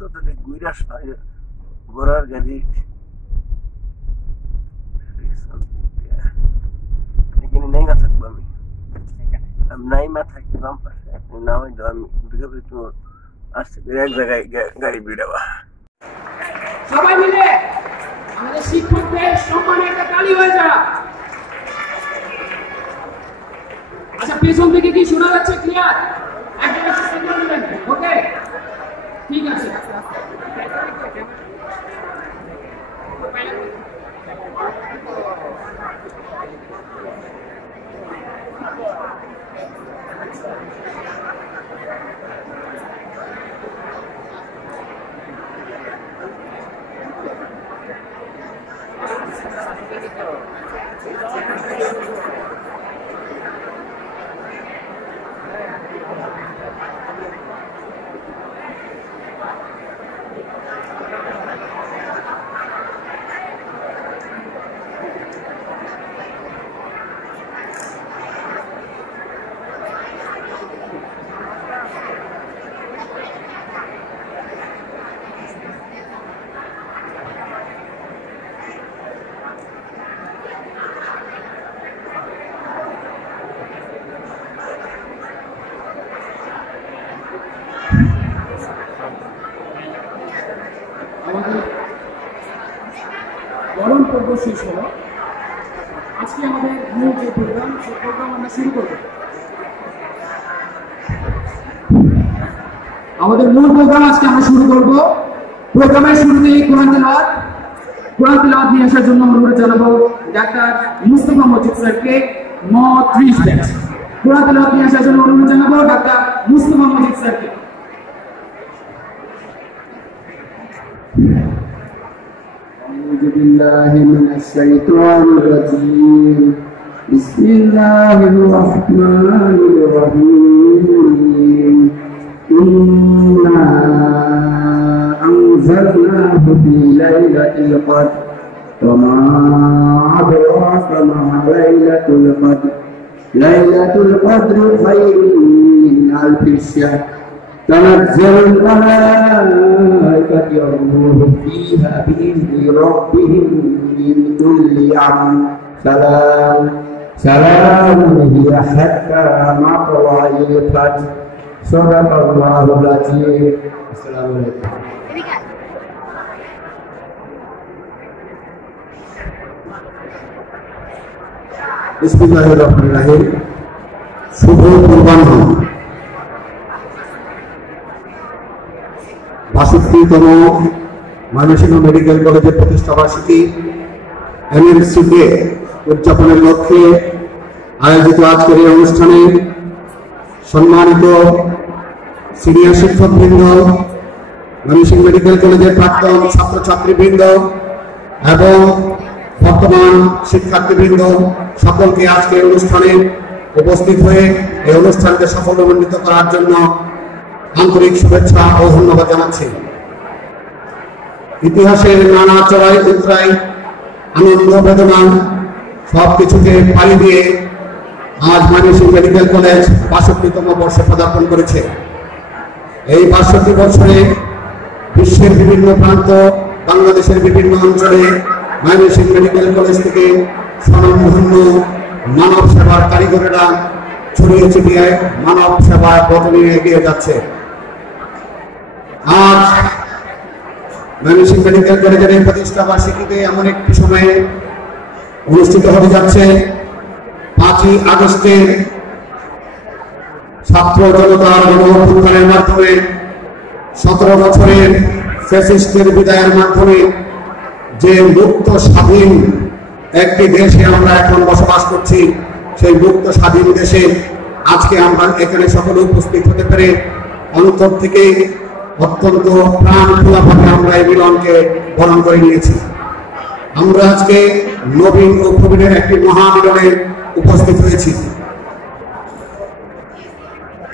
তো তাহলে গুইরাস ঘোড়ার গাড়ি এখানে নাইমা থাকবো আমি নাইমা থাকতে বাম পাশে না হয়তো আমি আসতে এক জায়গায় গাড়ি বিড়াবা। সবাই মিলে আমাদের শিক্ষকদের সম্মানে একটা তালি হয়ে যা। আচ্ছা, পেছন থেকে কি শোনা যাচ্ছে? ক্লিয়ার? ওকে, ঠিক আছে। গরম পর্ব শেষ হলো। আজকে আমাদের মূল যে প্রোগ্রাম, সেই প্রোগ্রাম আমরা শুরু করব। আমাদের মূল প্রোগ্রাম আজকে আমরা শুরু করব। প্রোগ্রামের শুরুতেই কোরআন তেলাওয়াত নিয়ে আসার জন্য অনুরোধ জানাবো ডাক্তার মুস্তাফা মজিদ স্যারকে। 30 ব্যাচ কোরআন তেলাওয়াত নিয়ে আসার জন্য অনুরোধ জানাবো ডাক্তার মুস্তাফা মজিদ স্যারকে। أعوذ بالله من الشيطان الرجيم. بسم الله الرحمن الرحيم. إنا أنزلناه في ليلة القدر وما أدراك ما ليلة القدر. ليلة القدر خير من ألف شهر. تنزل الملائكة والروح فيها بإذن ربهم من كل أمر. سلام هي حتى مطلع الفجر. صدق الله العظيم. السلام عليكم. বিসমিল্লাহির রহমানির রহিম। শুভ পূর্বাহ্ন। ৬২তম ময়মনসিংহ মেডিকেল কলেজের প্রতিষ্ঠা বার্ষিকী এমএমসিকে উদযাপনের লক্ষ্যে আয়োজিত আজকের এই অনুষ্ঠানে সম্মানিত সিনিয়র শিক্ষকবৃন্দ, ময়মনসিংহ মেডিকেল কলেজের প্রাক্তন ছাত্রছাত্রীবৃন্দ এবং বর্তমান শিক্ষার্থীবৃন্দ সকলকে আজকের অনুষ্ঠানে উপস্থিত হয়ে এই অনুষ্ঠানকে সাফল্যমণ্ডিত করার জন্য আন্তরিক শুভেচ্ছা ও ধন্যবাদ জানাচ্ছি। ইতিহাসের নানা চড়াই উতরাই, আনন্দ বেদনা সবকিছুকে পাড়ি দিয়ে আজ ময়মনসিংহ মেডিকেল কলেজ ৬২তম বর্ষে পদার্পণ করেছে। এই ৬২ বছরে বিশ্বের বিভিন্ন প্রান্ত, বাংলাদেশের বিভিন্ন অঞ্চলে ময়মনসিংহ মেডিকেল কলেজ থেকে স্বনামধন্য মানব সেবার কারিগরেরা ছড়িয়ে ছিটিয়ে মানব সেবায় পথ নিয়ে এগিয়ে যাচ্ছে। আজ ময়মনসিংহ মেডিকেল কলেজের এই প্রতিষ্ঠা বার্ষিকীতে এমন একটি সময়ে অনুষ্ঠিত হতে যাচ্ছে ৫ই আগস্টের ছাত্র জনতার গণ-অভ্যুত্থানের মাধ্যমে ১৭ বছরের ফ্যাসিস্টের বিদায়ের মাধ্যমে যে মুক্ত স্বাধীন একটি দেশে আমরা এখন বসবাস করছি, সেই মুক্ত স্বাধীন দেশে আজকে আমরা এখানে সকলে উপস্থিত হতে পেরে অন্তর থেকে অত্যন্ত প্রাণ খোলাভাবে আমরা এই মিলনকে বরণ করে নিয়েছি। আমরা আজকে নবীন ও প্রবীণের একটি মহামিলনে উপস্থিত হয়েছি।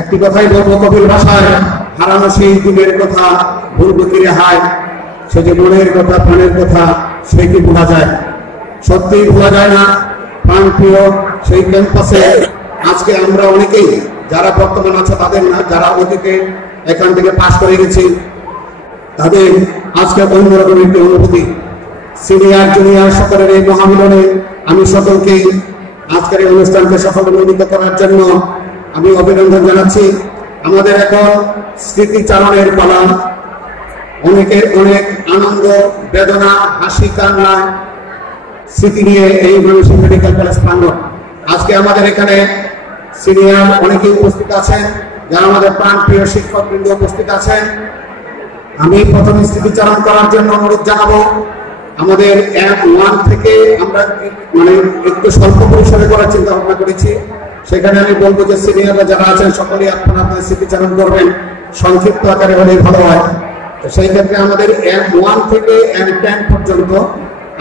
একটি কথাই বলবো কবির ভাষায়, হারানো সেই দিনের কথা ভুলবো কি রেহায়, সে যে মনের কথা প্রাণের কথা সে কি ভোলা যায়? সত্যিই ভোলা যায় না। প্রাণ প্রিয় সেই ক্যাম্পাসে আজকে আমরা অনেকেই যারা বর্তমান আছে তাদের না, যারা অতীতে এখান থেকে পাশ করে গেছি, তাদের আজকে অন্যরকম একটি অনুভূতি। সিনিয়র জুনিয়র সকলের এই মহামিলনে আমি সকলকে আজকের এই অনুষ্ঠানকে সফলমণ্ডিত করার জন্য আমি অভিনন্দন জানাচ্ছি। আমাদের এখন স্মৃতিচারণের পালা। অনেকের অনেক আনন্দ, বেদনা, হাসি, কান্না, স্মৃতি নিয়ে এই ময়মনসিংহ মেডিকেল কলেজ প্রাঙ্গণ। আজকে আমাদের এখানে সিনিয়র অনেকেই উপস্থিত আছেন, যারা আমাদের প্রাণপ্রিয় শিক্ষকবৃন্দ উপস্থিত আছেন। আমি প্রথমে স্মৃতিচারণ করার জন্য অনুরোধ জানাবো। আমাদের M1 থেকে আমরা একটু স্বল্প পরিসরে করার চিন্তা ভাবনা করেছি। সেখানে আমি বলবো যে সিনিয়ররা যারা আছেন সকলেই আপনারা আপনাদের স্মৃতিচারণ করবেন, সংক্ষিপ্ত আকারে হলে ভালো হয়। সেই ক্ষেত্রে আমাদের M1 থেকে M10 পর্যন্ত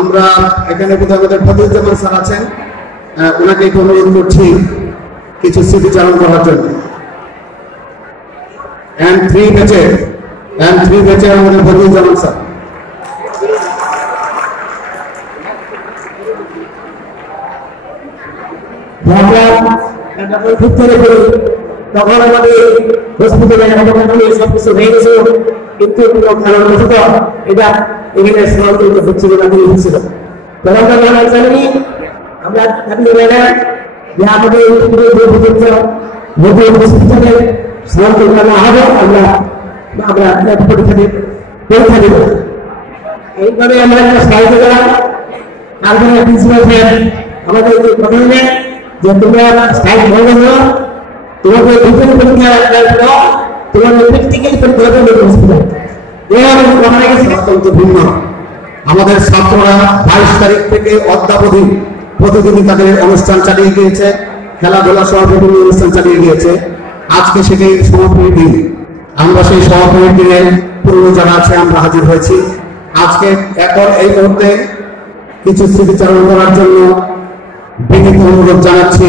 আমরা এখানে বোধহয় আমাদের ফজলুজ্জামান স্যার আছেন, ওনাকে একটু অনুরোধ করছি কিছু স্মৃতিচারণ করার জন্য। M3 ব্যাচে আমাদের ফজলুজ্জামান স্যার। তখন আমাদের হসপিটালে সবকিছু হয়ে গেছে, কিন্তু এটা এখানে সমান্তরিত হচ্ছিল না, হচ্ছিল। তখন তো আমরা জানি আমরা যে আমাদের হসপিটালে সমান্তরিত না হবে, আমরা পরীক্ষা দেব। এইভাবে আমরা একটা সাহায্য করাম। তারপরে প্রিন্সিপাল স্যার আমাদের কথা হলেন যে তোমরা স্ট্রাইক বন্ধ করো, তোমাদের রিটেন পরীক্ষা তোমাদের প্র্যাকটিক্যাল পরীক্ষা হবে হসপিটাল। অত্যন্ত ভিন্ন। আমাদের ছাত্ররা 22 তারিখ থেকে অদ্যাবধি প্রতিদিনই তাদের অনুষ্ঠান চালিয়ে গিয়েছে, খেলাধুলা সহ বিভিন্ন অনুষ্ঠান চালিয়ে গিয়েছে। আজকে সেটাই সমাপনী দিন। আমরা সেই সমাপনী দিনে পূর্ব যারা আছে আমরা হাজির হয়েছি। আজকে এখন এই মুহূর্তে কিছু স্মৃতিচারণ করার জন্য বিনীত অনুরোধ জানাচ্ছি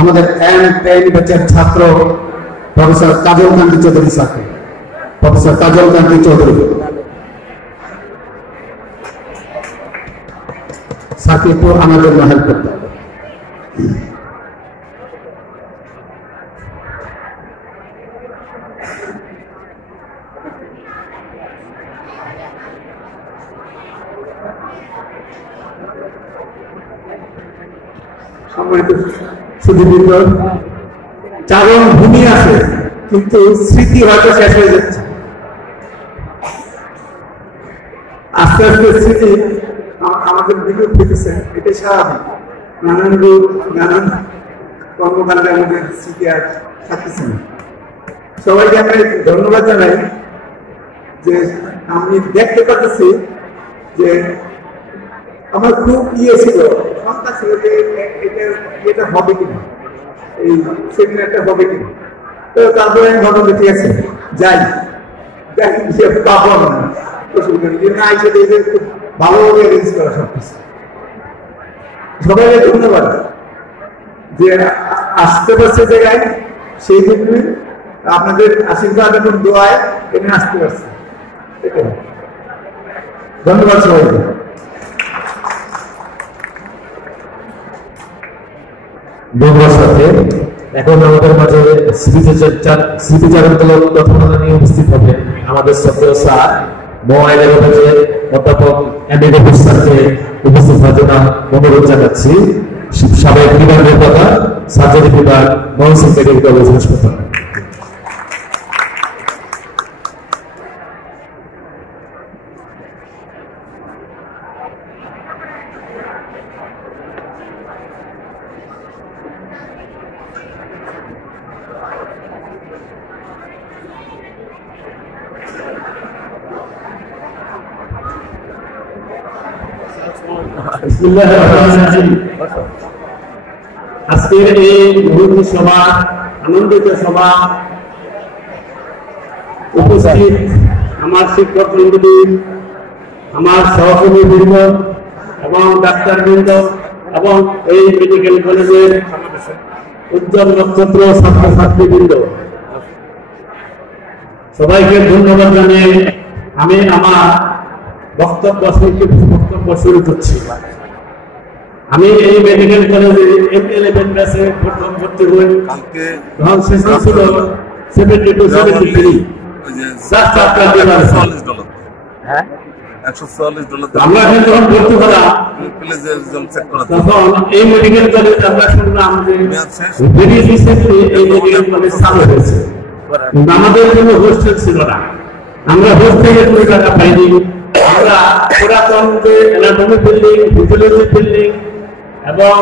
আমাদের M10 ব্যাচের ছাত্র প্রফেসর কাজল কান্তি চৌধুরী স্যারকে। প্রফেসর কাজল কান্তি চৌধুরী স্যারকে একটু আমার জন্য হেল্প করতে হবে। সুধীবৃন্দ, চারণ ভূমি আছে, কিন্তু স্মৃতি হয়তো শেষ হয়ে যাচ্ছে। আস্তে আস্তে স্মৃতি আমাদের বিলুপ্ত হতেছে, এটা স্বাভাবিক। নানান রূপ, নানান কর্মকাণ্ডে আমাদের স্মৃতি আর থাকতেছে না। সবাইকে আমি ধন্যবাদ জানাই যে আমি দেখতে পাচ্ছি যে আমার খুব ছিল, শঙ্কা ছিল যে এটা হবে কিনা, এই সেমিনারটা হবে কিনা। তো তারপরে আমি ভাবলাম ঠিক আছে যাই, পাবো না, অসুবিধা নেই, না হিসেবে খুব ভালোভাবে অ্যারেঞ্জ করা সবকিছু। সবাইকে ধন্যবাদ যে আসতে পারছে জায়গায়, সেই জন্য আপনাদের আশীর্বাদ এবং দোয়ায় এখানে আসতে পারছে। ধন্যবাদ সবাইকে। বন্ধুর সাথে এখন আমাদের মাঝে স্মৃতিচারণ কথা নিয়ে উপস্থিত হবে আমাদের শ্রদ্ধেয় স্যার মোবাইলের ব্যাচের অধ্যাপক MA গফুর স্যারকে উপস্থিত হওয়ার জন্য অনুরোধ জানাচ্ছি। সাবেক বিভাগ নির্মাতা, সার্জারি বিভাগ, ময়মনসিংহ মেডিকেল কলেজ হাসপাতাল। আজকের এই মুহূর্ত সভা, আনন্দিত সভা, উপস্থিত আমার শিক্ষক বৃন্দ, আমার সহকর্মী বৃন্দ এবং ডাক্তার বৃন্দ এবং এই মেডিকেল কলেজের উজ্জ্বল নক্ষত্র ছাত্রছাত্রী বৃন্দ, সবাইকে ধন্যবাদ জানিয়ে আমি আমার বক্তব্য শুরু করছি। আমি এই মেডিকেল কলেজে M11 ব্যাচে প্রথম ভর্তি হই। তখন সেশন ছিল 72-73। $144 আমরা এখন যখন ভর্তি হলাম প্লেজারিজম চেক করা তখন এই মেডিকেল কলেজ আমরা শুনলাম যে ভেরি রিসেন্টলি এই মেডিকেল কলেজ চালু হয়েছে, কিন্তু আমাদের কোনো হোস্টেল ছিল না। আমরা হোস্টেলে কোনো টাকা পাইনি। আমরা পুরাতন যে অ্যানাটমি বিল্ডিং, ফিজিওলজি বিল্ডিং এবং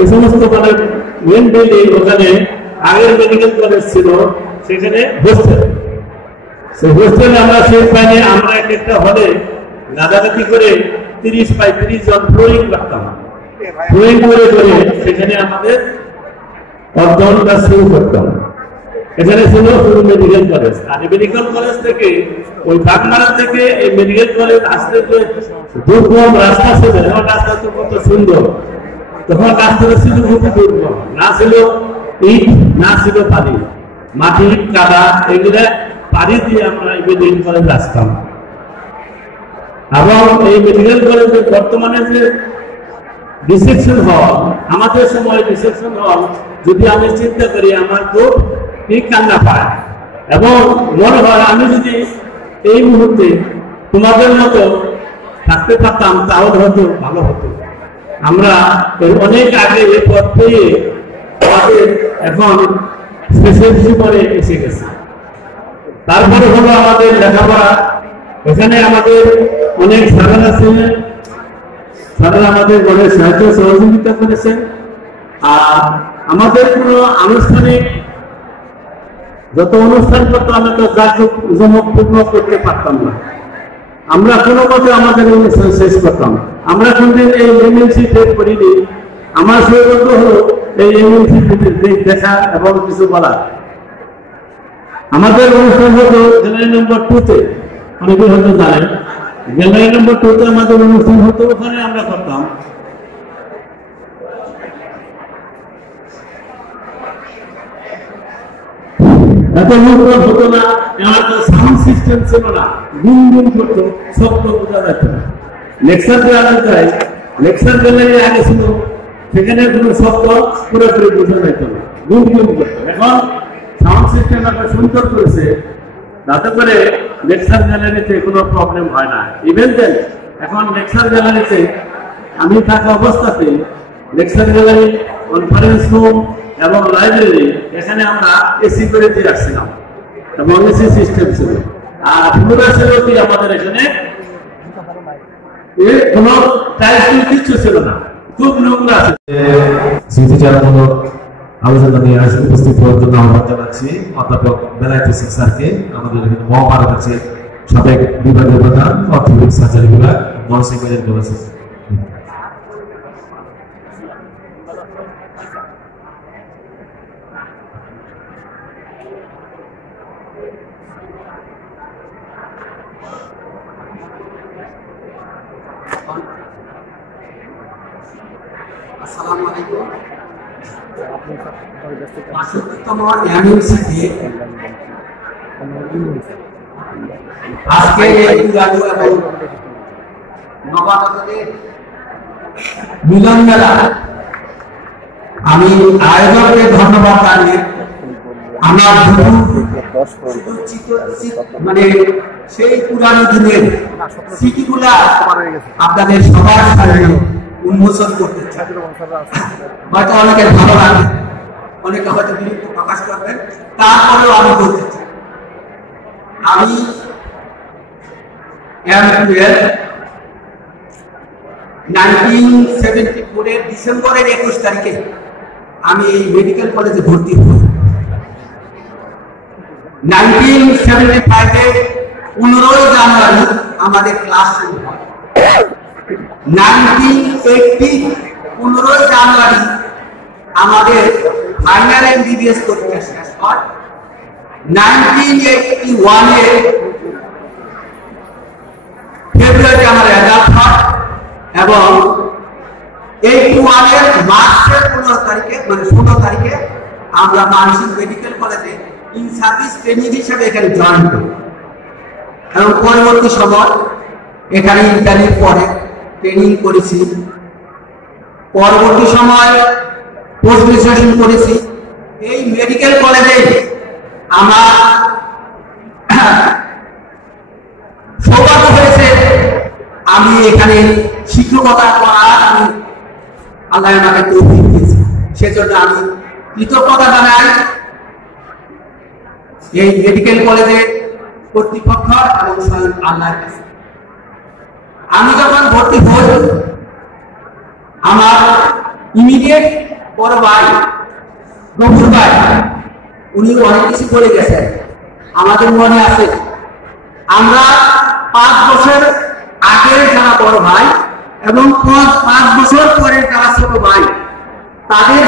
এই সমস্ত মানে মেন বিল্ডিং, ওখানে আগের মেডিকেল কলেজ ছিল, সেখানে হোস্টেল। সেই হোস্টেলে আমরা সেই পাইনি। আমরা একটা হলে গাদাগাদি করে 30 জন ফ্লোরিং করতাম। ফ্লোরিং করে করে সেখানে আমাদের অধ্যয়নটা শুরু করতাম। এখানে ছিল শুধু মেডিকেল কলেজ। আর এই মেডিকেল কলেজ থেকে ওই বাগমারা থেকে এই মেডিকেল কলেজ আসতে যে দুর্গম রাস্তা ছিল, এখন রাস্তা তো কত সুন্দর, তখন রাস্তাটা ছিল খুবই দুর্গম, না ছিল ইট, না ছিল পানি, মাটি কাদা, এগুলা পানি দিয়ে আমরা এই মেডিকেল কলেজ আসতাম। এবং এই মেডিকেল কলেজে বর্তমানে যে রিসেপশন হল, আমাদের সময় রিসেপশন হল যদি আমি চিন্তা করি আমার তো ঠিক কান্না পায় এবং মনে হয় আমি যদি এই মুহূর্তে তোমাদের মতো থাকতে পারতাম তাহলে হয়তো ভালো হতো। আমরা অনেক আগে এই পথ পেয়ে আমাদের এখন শেষের জীবনে এসে গেছে। তারপরে হলো আমাদের লেখাপড়া। এখানে আমাদের অনেক স্যারেরা ছিলেন, স্যারেরা আমাদের অনেক সাহায্য সহযোগিতা করেছেন। আর আমাদের কোনো আনুষ্ঠানিক যত অনুষ্ঠান করতো আমরা তো জাঁকজমকপূর্ণ করতে পারতাম না। আমরা কোনো মতে আমাদের অনুষ্ঠান শেষ করতাম। আমরা কোনদিন এই এমএনসি ডেট করিনি। আমার সৌভাগ্য হলো এই এমএনসি দেখা এবং কিছু বলা। আমাদের অনুষ্ঠান হতো গ্যালারি নম্বর 2-তে, অনেকে হয়তো জানেন গ্যালারি নম্বর 2-তে আমাদের অনুষ্ঠান হতো, ওখানে আমরা করতাম। এত লোকজন হতো না, আমার তো সাউন্ড সিস্টেম ছিল না, গুনগুন করতো, শব্দ বোঝা যেত না। লেকচার দেওয়া যায়, লেকচার গ্যালারি আগে ছিল, সেখানে কোনো শব্দ পুরোপুরি বোঝা যেত না, গুনগুন করতো। এখন সাউন্ড সিস্টেম একটা সুন্দর করেছে, যাতে করে লেকচার গ্যালারিতে কোনো প্রবলেম হয় না। ইভেন দেন এখন লেকচার গ্যালারিতে আমি থাকা অবস্থাতে লেকচার গ্যালারি, কনফারেন্স রুম এবং লাইব্রেরি এখানে আমরা এসি করে দিয়ে আসছিলাম এবং এসি সিস্টেম ছিল। আর পুরো ছিল কি আমাদের এখানে কোনো টাইলস কিছু ছিল না, খুব নোংরা ছিল। স্মৃতিচারণমূলক আলোচনা নিয়ে উপস্থিত হওয়ার জন্য আহ্বান জানাচ্ছি অধ্যাপক বেলায়েত হোসেন স্যারকে। আমাদের এখানে মহাভারত আছে, সাবেক বিভাগীয় প্রধান, অর্থোপেডিক সার্জারি বিভাগ, নরসিং মেডিকেল কলেজ। আসসালামু আলাইকুম। 65তম এমএনসি আজকে এই পুরানো এবং নবাগতদের মিলন মেলা, আমি আয়োজককে ধন্যবাদ জানিয়ে আমার মানে সেই পুরানো দিনের স্মৃতিগুলা আপনাদের সবার সামনে উন্মোচন করতে চাই। হয়তো অনেকের ভালো লাগে, অনেকে হয়তো বিরক্ত প্রকাশ করবেন, তারপরেও আমি বলতে চাই। আমি M12 1974 ডিসেম্বরের 21 তারিখে আমি এই মেডিকেল কলেজে ভর্তি হই। 1975 15 জানুয়ারি আমাদের ক্লাস শুরু হয়। 1980 15 জানুয়ারি আমাদের ফাইনাল MBBS পরীক্ষা শেষ হয়। 1981 এর ফেব্রুয়ারি আমার রেজাল্ট হয় এবং 81 এর মার্চের 15 তারিখে মানে 16 তারিখে আমরা মানসিক মেডিকেল কলেজে ইন সার্ভিস ট্রেনিং হিসেবে এখানে জয়েন করি এবং পরবর্তী সময় এখানে ইন্টারভিউ পরে ট্রেনিং করেছি। পরবর্তী সময় পোস্ট গ্রাজুয়েশন করেছি। এই মেডিকেল কলেজে আমার সৌভাগ্য হয়েছে আমি এখানে শিক্ষকতা করার আল্লাহ আমাকে তৌফিক দিয়েছে, সেজন্য আমি কৃতজ্ঞতা জানাই এই মেডিকেল কলেজের কর্তৃপক্ষ এবং স্বয়ং আল্লাহর কাছে। আমি যখন ভর্তি হই আমার ইমিডিয়েট বড় ভাই গফুর ভাই উনি অনেক কিছু বলে গেছেন, আমাদের মনে আছে। আমরা 5 বছর আগের যারা বড় ভাই এবং 5 বছর পরে যারা ছোট ভাই তাদের